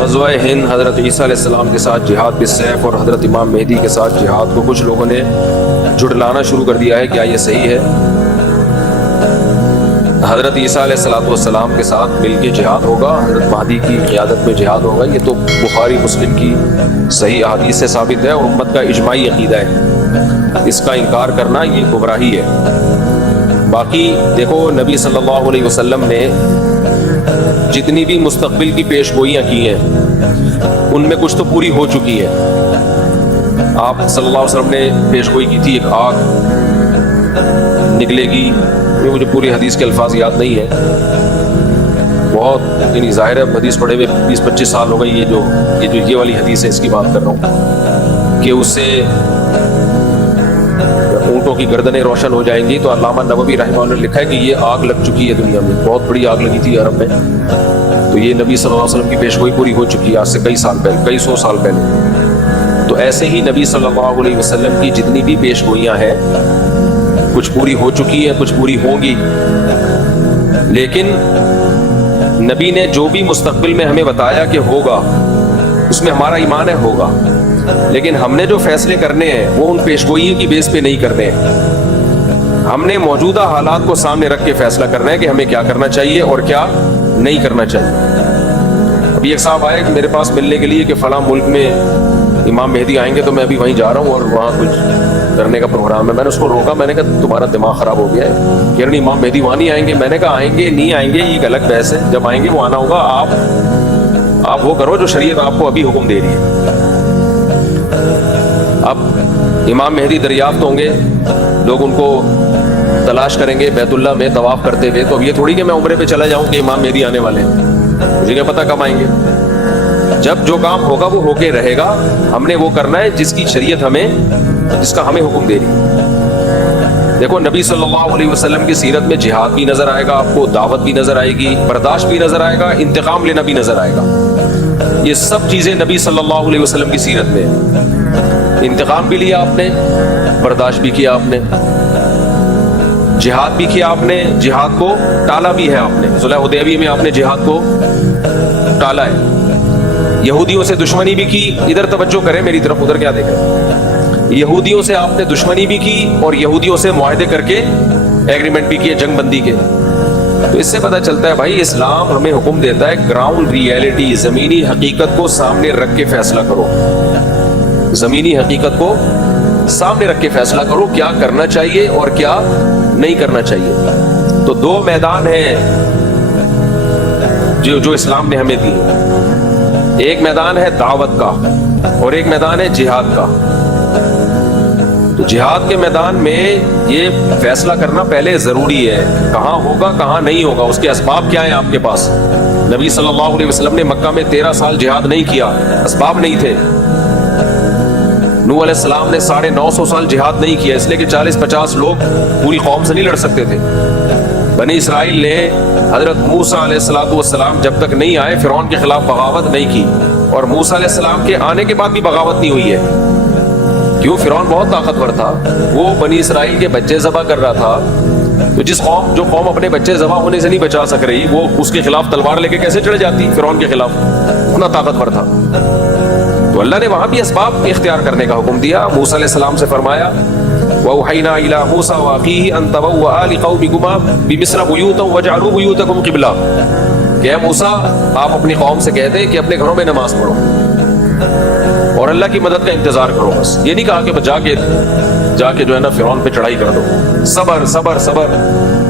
غزوہ ہند حضرت عیسیٰ علیہ السلام کے ساتھ جہاد بالسیف اور حضرت امام مہدی کے ساتھ جہاد کو کچھ لوگوں نے جھٹلانا شروع کر دیا ہے، کیا یہ صحیح ہے؟ حضرت عیسیٰ علیہ السلام کے ساتھ مل کے جہاد ہوگا، حضرت مہدی کی قیادت میں جہاد ہوگا، یہ تو بخاری مسلم کی صحیح احادیث سے ثابت ہے اور امت کا اجماعی عقیدہ ہے، اس کا انکار کرنا یہ گمراہی ہے۔ باقی دیکھو نبی صلی اللہ علیہ وسلم نے جتنی بھی مستقبل کی پیش گوئیاں کی ہیں ان میں کچھ تو پوری ہو چکی ہے۔ آپ صلی اللہ علیہ وسلم نے پیش گوئی کی تھی ایک آگ نکلے گی، مجھے پوری حدیث کے الفاظ یاد نہیں ہے، بہت یعنی ظاہر ہے حدیث پڑھے ہوئے 20-25 سال ہو گئی، یہ والی حدیث ہے، اس کی بات کر رہا ہوں کہ اس سے اونٹوں کی گردنیں روشن ہو جائیں گی۔ تو علامہ نووی رحمہ اللہ نے لکھا ہے کہ یہ آگ لگ چکی ہے دنیا میں، بہت بڑی آگ لگی تھی عرب میں، تو یہ نبی صلی اللہ علیہ وسلم کی پیشگوئی پوری ہو چکی ہے آج سے کئی سال پہلے، کئی سو سال پہلے۔ تو ایسے ہی نبی صلی اللہ علیہ وسلم کی جتنی بھی پیشگوئیاں ہیں کچھ پوری ہو چکی ہیں، کچھ پوری ہوں گی، لیکن نبی نے جو بھی مستقبل میں ہمیں بتایا کہ ہوگا اس میں ہمارا ایمان ہے ہوگا، لیکن ہم نے جو فیصلے کرنے ہیں وہ ان پیشگوئیوں کی بیس پہ نہیں کرنے ہیں، ہم نے موجودہ حالات کو سامنے رکھ کے فیصلہ کرنا ہے کہ ہمیں کیا کرنا چاہیے اور کیا نہیں کرنا چاہیے۔ ابھی ایک صاحب آئے میرے پاس ملنے کے لیے کہ فلاں ملک میں امام مہدی آئیں گے تو میں ابھی وہیں جا رہا ہوں اور وہاں کچھ کرنے کا پروگرام ہے۔ میں نے اس کو روکا، میں نے کہا تمہارا دماغ خراب ہو گیا ہے، کہ نہیں امام مہدی وہاں نہیں آئیں گے۔ میں نے کہا آئیں گے نہیں آئیں گے یہ ایک الگ بحث ہے، جب آئیں گے وہ آنا ہوگا، آپ وہ کرو جو شریعت آپ کو ابھی حکم دے رہی ہے۔ اب امام مہدی دریافت ہوں گے، لوگ ان کو تلاش کریں گے بیت اللہ میں طواف کرتے ہوئے، تو اب یہ تھوڑی کہ میں عمرے پہ چلا جاؤں کہ امام مہدی آنے والے ہیں، مجھے کیا پتہ کب آئیں گے۔ جب جو کام ہوگا وہ ہو کے رہے گا، ہم نے وہ کرنا ہے جس کی شریعت جس کا ہمیں حکم دے رہی ہے۔ دیکھو نبی صلی اللہ علیہ وسلم کی سیرت میں جہاد بھی نظر آئے گا آپ کو، دعوت بھی نظر آئے گی، برداشت بھی نظر آئے گا، انتقام لینا بھی نظر آئے گا، یہ سب چیزیں نبی صلی اللہ علیہ وسلم کی سیرت میں ہیں۔ انتقام بھی لیا آپ نے، برداشت بھی کیا آپ نے، جہاد بھی کیا آپ نے، جہاد کو ٹالا بھی ہے آپ نے، صلح حدیبیہ میں آپ نے جہاد کو ٹالا ہے، یہودیوں سے دشمنی بھی کی، ادھر توجہ کریں میری طرف، ادھر کیا دیکھیں، یہودیوں سے آپ نے دشمنی بھی کی اور یہودیوں سے معاہدے کر کے ایگریمنٹ بھی کیے جنگ بندی کے۔ تو اس سے پتہ چلتا ہے بھائی اسلام ہمیں حکم دیتا ہے گراؤنڈ ریئلٹی، زمینی حقیقت کو سامنے رکھ کے فیصلہ کرو، زمینی حقیقت کو سامنے رکھ کے فیصلہ کرو کیا کرنا چاہیے اور کیا نہیں کرنا چاہیے۔ تو دو میدان ہیں جو اسلام نے ہمیں دی، ایک میدان ہے دعوت کا اور ایک میدان ہے جہاد کا۔ تو جہاد کے میدان میں یہ فیصلہ کرنا پہلے ضروری ہے کہاں ہوگا کہاں نہیں ہوگا، اس کے اسباب کیا ہیں آپ کے پاس۔ نبی صلی اللہ علیہ وسلم نے مکہ میں 13 سال جہاد نہیں کیا، اسباب نہیں تھے۔ نوح علیہ السلام نے 950 سال جہاد نہیں کیا، اس لیے کہ 40-50 لوگ پوری قوم سے نہیں لڑ سکتے تھے۔ بنی اسرائیل نے حضرت موسیٰ علیہ السلام جب تک نہیں آئے فرعون کے خلاف بغاوت نہیں کی، اور موسیٰ علیہ السلام کے آنے کے بعد بھی بغاوت نہیں ہوئی ہے۔ کیوں؟ فرعون بہت طاقتور تھا، وہ بنی اسرائیل کے بچے ذبح کر رہا تھا، تو جو قوم اپنے بچے ذبح ہونے سے نہیں بچا سک رہی، وہ اس کے خلاف تلوار لے کے کیسے چڑھ جاتی فرعون کے خلاف، اتنا طاقتور تھا۔ تو اللہ نے وہاں بھی اسباب اختیار کرنے کا حکم دیا، موسیٰ علیہ السلام سے فرمایا وَأَوْحَيْنَا إِلَىٰ مُوسَىٰ وَأَخِيهِ أَن تَبَوَّآ لِقَوْمِكُمَا بِمِصْرَ بُيُوتًا وَاجْعَلُوا بُيُوتَكُمْ قِبْلَةً، کہ اے موسیٰ آپ اپنی قوم سے کہہ دیں کہ اپنے گھروں میں نماز پڑھو اور اللہ کی مدد کا انتظار کرو۔ بس یہ نہیں کہا کہ جا کے جو ہے نا فرعون پہ چڑھائی کر دو، صبر صبر صبر،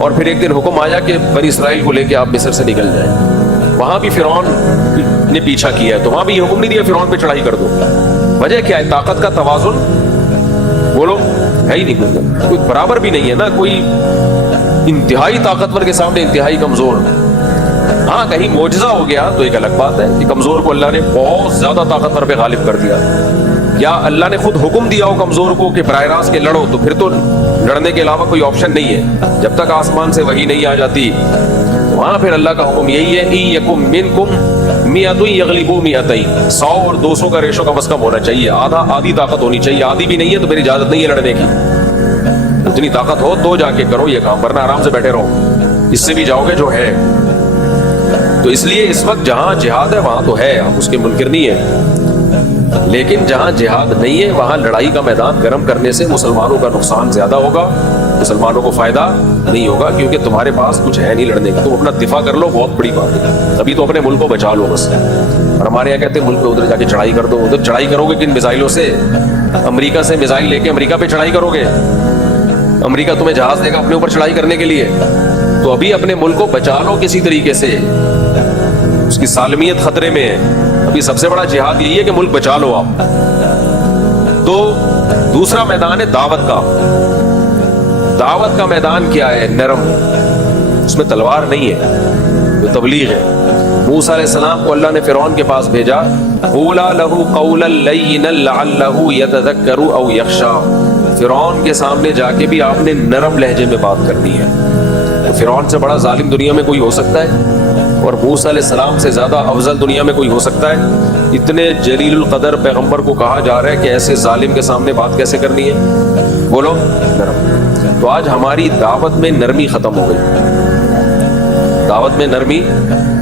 اور پھر ایک دن حکم آیا کہ بنی اسرائیل کو لے کے آپ مصر سے نکل جائیں۔ وہاں بھی فرعون نے پیچھا کیا ہے، تو وہاں بھی یہ حکم نہیں دیا فرعون پہ چڑھائی کر دو۔ وجہ کیا ہے؟ طاقت کا توازن بولو ہے ہی نہیں، کوئی برابر بھی نہیں ہے نا، کوئی انتہائی طاقتور کے سامنے انتہائی کمزور۔ ہاں کہیں معجزہ ہو گیا تو ایک الگ بات ہے کہ کمزور کو اللہ نے بہت زیادہ طاقتور پہ غالب کر دیا، یا اللہ نے خود حکم دیا ہو کمزور کو کہ براہ راست کے لڑو، تو پھر تو لڑنے کے علاوہ کوئی آپشن نہیں ہے جب تک آسمان سے وحی نہیں آ جاتی۔ وہاں پھر اللہ کا حکم یہی ہے إِن يَكُن مِّنكُم مِّئَةٌ يَغْلِبُوا مِئَتَيْنِ، 100 اور 200 کا ریشو کم از کم ہونا چاہیے، آدھی طاقت ہونی چاہیے، آدھی بھی نہیں ہے تو میری اجازت نہیں ہے لڑنے کی، اتنی طاقت ہو تو جا کے کرو یہ کام، ورنہ آرام سے بیٹھے رہو، اس سے بھی جاؤ گے جو ہے۔ تو اس لیے اس وقت جہاں جہاد ہے وہاں تو ہے، ہم اس کے منکر نہیں ہیں، لیکن جہاں جہاد نہیں ہے وہاں لڑائی کا میدان گرم کرنے سے مسلمانوں کا نقصان زیادہ ہوگا، مسلمانوں کو فائدہ نہیں ہوگا، کیونکہ تمہارے پاس کچھ ہے نہیں لڑنے کا، تم اپنا دفاع کر لو، بہت بڑی بات ہے، ابھی تو اپنے ملک کو بچا لو بس۔ اور ہمارے یہاں کہتے ہیں ملک پہ ادھر جا کے چڑھائی کر دو، ادھر چڑھائی کرو گے کن میزائلوں سے؟ امریکہ سے میزائل لے کے امریکہ پہ چڑھائی کرو گے؟ امریکہ تمہیں جہاز دے گا اپنے اوپر چڑھائی کرنے کے لیے؟ تو ابھی اپنے ملک کو بچا لو کسی طریقے سے، اس کی سالمیت خطرے میں ہے، ابھی سب سے بڑا جہاد یہی ہے کہ ملک بچا لو آپ۔ تو دوسرا میدان ہے دعوت کا۔ دعوت کا میدان کیا ہے؟ نرم، اس میں تلوار نہیں ہے، جو تبلیغ ہے۔ موسیٰ علیہ السلام کو اللہ نے فرعون کے پاس بھیجا، قولا لہ قولا لینا لعلہ یتذکر او یخشی، فرعون کے سامنے جا کے بھی آپ نے نرم لہجے میں بات کرنی ہے۔ تو فرعون سے بڑا ظالم دنیا میں کوئی ہو سکتا ہے؟ اور موسیٰ علیہ السلام سے زیادہ افضل دنیا میں کوئی ہو سکتا ہے؟ اتنے جلیل القدر پیغمبر کو کہا جا رہا ہے کہ ایسے ظالم کے سامنے بات کیسے کرنی ہے؟ بولو نرم۔ تو آج ہماری دعوت میں نرمی ختم ہو گئی، دعوت میں نرمی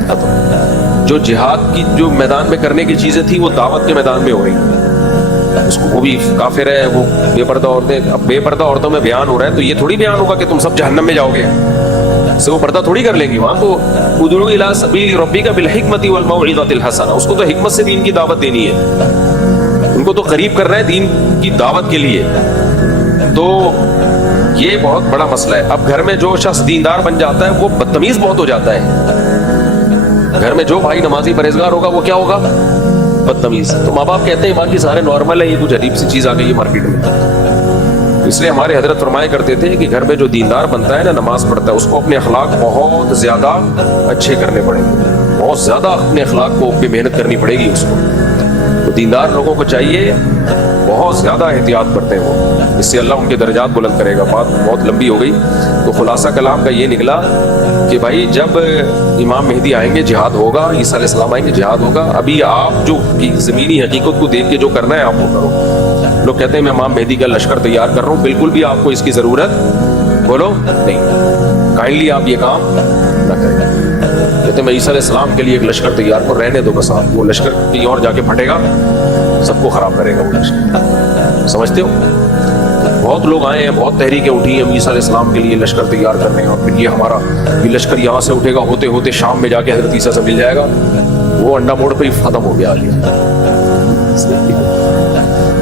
ختم۔ جو جہاد کی جو میدان میں کرنے کی چیزیں تھیں وہ دعوت کے میدان میں ہو رہی ہیں، اس کو وہ بھی کافر ہے، وہ بے پردہ عورتیں، اب بے پردہ عورتوں میں بیان ہو رہا ہے تو یہ تھوڑی بیان ہوگا کہ تم سب جہنم میں جاؤ گے، سے وہ پردہ تھوڑی کر لیں گی، وہاں تو ادعو الی سبیل ربک بالحکمۃ والموعظۃ الحسنہ، اس کو تو حکمت سے دین کی دعوت دینی ہے، ان کو تو قریب کرنا ہے دین کی دعوت کے لیے۔ تو یہ بہت بڑا مسئلہ ہے۔ اب گھر میں جو شخص دیندار بن جاتا ہے وہ بدتمیز بہت ہو جاتا ہے، گھر میں جو بھائی نمازی پرہیزگار ہوگا وہ کیا ہوگا؟ بدتمیز۔ تو ماں باپ کہتے ہیں باقی سارے نارمل ہے، یہ کچھ عجیب سی چیز آ گئی ہے مارکیٹ میں۔ اس لیے ہمارے حضرت فرمایا کرتے تھے کہ گھر میں جو دیندار بنتا ہے نا، نماز پڑھتا ہے، اس کو اپنے اخلاق بہت زیادہ اچھے کرنے پڑیں گے، بہت زیادہ اپنے اخلاق کو پہ محنت کرنی پڑے گی اس کو۔ تو دیندار لوگوں کو چاہیے بہت زیادہ احتیاط کرتے ہیں وہ، اس سے اللہ ان کے درجات بلند کرے گا۔ بات بہت لمبی ہو گئی، تو خلاصہ کلام کا یہ نکلا کہ بھائی جب امام مہدی آئیں گے جہاد ہوگا، عیسیٰ علیہ السلام آئیں گے جہاد ہوگا۔ ابھی آپ جو زمینی حقیقت کو دیکھ کے جو کرنا ہے آپ وہ کرو۔ لوگ کہتے ہیں میں امام مہدی کا لشکر تیار کر رہا ہوں، بالکل بھی آپ کو اس کی ضرورت بولو نہیں، کائنڈلی آپ یہ کام نہ کریں۔ کہتے ہیں میں عیسیٰ علیہ السلام کے لیے ایک لشکر تیار کر، رہنے دو بس، آپ وہ لشکر کہیں اور جا کے پھٹے گا، سب کو خراب کرے گا وہ لشکر، سمجھتے ہو؟ بہت لوگ آئے ہیں، بہت تحریکیں اٹھی ہیں عیسیٰ علیہ السلام کے لیے لشکر تیار کرنے ہیں، اور پھر یہ ہمارا یہ لشکر یہاں سے اٹھے گا، ہوتے ہوتے شام میں جا کے حضرت عیسیٰ سے مل جائے گا، وہ انڈا موڑ پہ ہی ختم ہو گیا۔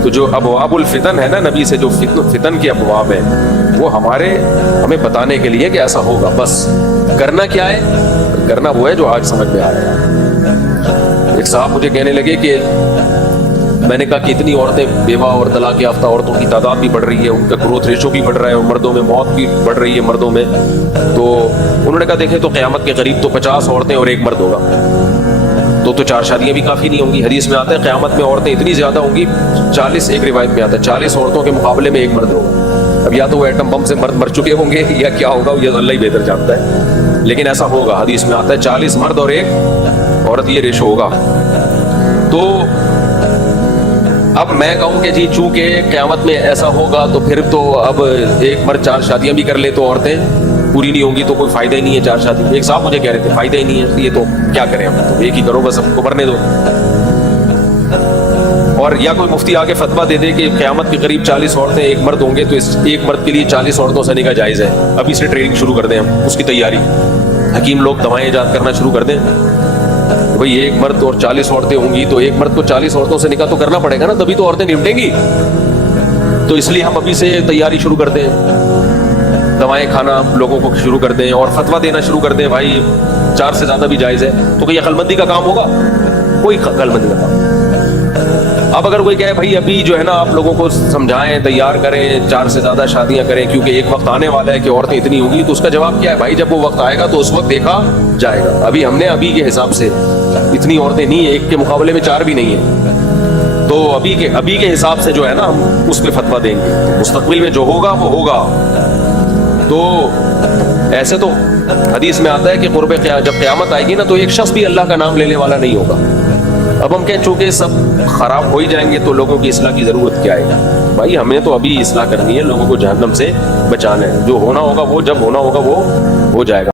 تو جو ابواب الفتن ہے نا، نبی سے جو فتن کے ابواب ہیں وہ ہمیں بتانے کے لیے کہ ایسا ہوگا، بس کرنا کیا ہے؟ کرنا وہ ہے جو آج سمجھ میں آ رہا ہے۔ ایک صاحب مجھے کہنے لگے کہ میں نے کہا کہ اتنی عورتیں بیوہ اور طلاق یافتہ عورتوں کی تعداد بھی بڑھ رہی ہے، ان کا گروتھ ریشو بھی بڑھ رہا ہے، اور مردوں میں موت بھی بڑھ رہی ہے مردوں میں، تو انہوں نے کہا دیکھیں تو قیامت کے قریب تو 50 عورتیں اور ایک مرد ہوگا، تو 4 شادیاں بھی کافی نہیں ہوں گی۔ حدیث میں آتا ہے قیامت میں عورتیں اتنی زیادہ ہوں گی، 40 ایک روایت میں آتا ہے 40 عورتوں کے مقابلے میں ایک مرد ہوگا۔ اب یا تو وہ ایٹم بم سے مرد مر چکے ہوں گے یا کیا ہوگا، یہ اللہ ہی بہتر جانتا ہے، لیکن ایسا ہوگا، حدیث میں آتا ہے 40 مرد اور ایک عورت یہ ریشو ہوگا۔ تو اب میں کہوں کہ جی چونکہ قیامت میں ایسا ہوگا تو پھر تو اب ایک مرد 4 شادیاں بھی کر لے تو عورتیں پوری نہیں ہوں گی، تو کوئی فائدہ ہی نہیں ہے 4 شادی۔ ایک صاحب مجھے کہہ رہے تھے فائدہ ہی نہیں ہے، یہ تو کیا کریں ہم، تو ایک ہی کرو بس، ہم کو مرنے دو۔ اور یا کوئی مفتی آگے فتویٰ دے دے کہ قیامت کے قریب 40 عورتیں ایک مرد ہوں گے، تو اس ایک مرد کے لیے 40 عورتوں سے نکاح جائز ہے، ابھی سے ٹریننگ شروع کر دیں ہم، اس کی تیاری، حکیم لوگ دوائیں ایجاد کرنا شروع کر دیں۔ بھئی ایک مرد اور 40 عورتیں ہوں گی تو ایک مرد کو 40 عورتوں سے نکاح تو کرنا پڑے گا نا، تبھی تو عورتیں نمٹیں گی۔ تو اس لیے ہم ابھی سے تیاری شروع کر دیں، دوائیں کھانا لوگوں کو شروع کر دیں، اور فتویٰ دینا شروع کر دیں بھائی 4 سے زیادہ بھی جائز ہے۔ تو کہ یہ عقل مندی کا کام ہوگا؟ کوئی عقل مندی کا کام۔ اب اگر کوئی کہے بھائی ابھی جو ہے نا آپ لوگوں کو سمجھائیں، تیار کریں، 4 سے زیادہ شادیاں کریں کیونکہ ایک وقت آنے والا ہے کہ عورتیں اتنی ہوں گی، تو اس کا جواب کیا ہے؟ بھائی جب وہ وقت آئے گا تو اس وقت دیکھا جائے گا، ابھی ہم نے ابھی کے حساب سے اتنی عورتیں نہیں ہیں، ایک کے مقابلے میں 4 بھی نہیں ہیں، تو ابھی کے حساب سے جو ہے نا ہم اس پہ فتویٰ دیں گے، مستقبل میں جو ہوگا وہ ہوگا۔ تو ایسے تو حدیث میں آتا ہے کہ جب قیامت آئے گی نا تو ایک شخص بھی اللہ کا نام لینے والا نہیں ہوگا۔ اب ہم کہیں چونکہ سب خراب ہو ہی جائیں گے تو لوگوں کی اصلاح کی ضرورت کیا ہے؟ بھائی ہمیں تو ابھی اصلاح کرنی ہے، لوگوں کو جہنم سے بچانا ہے، جو ہونا ہوگا وہ جب ہونا ہوگا وہ ہو جائے گا۔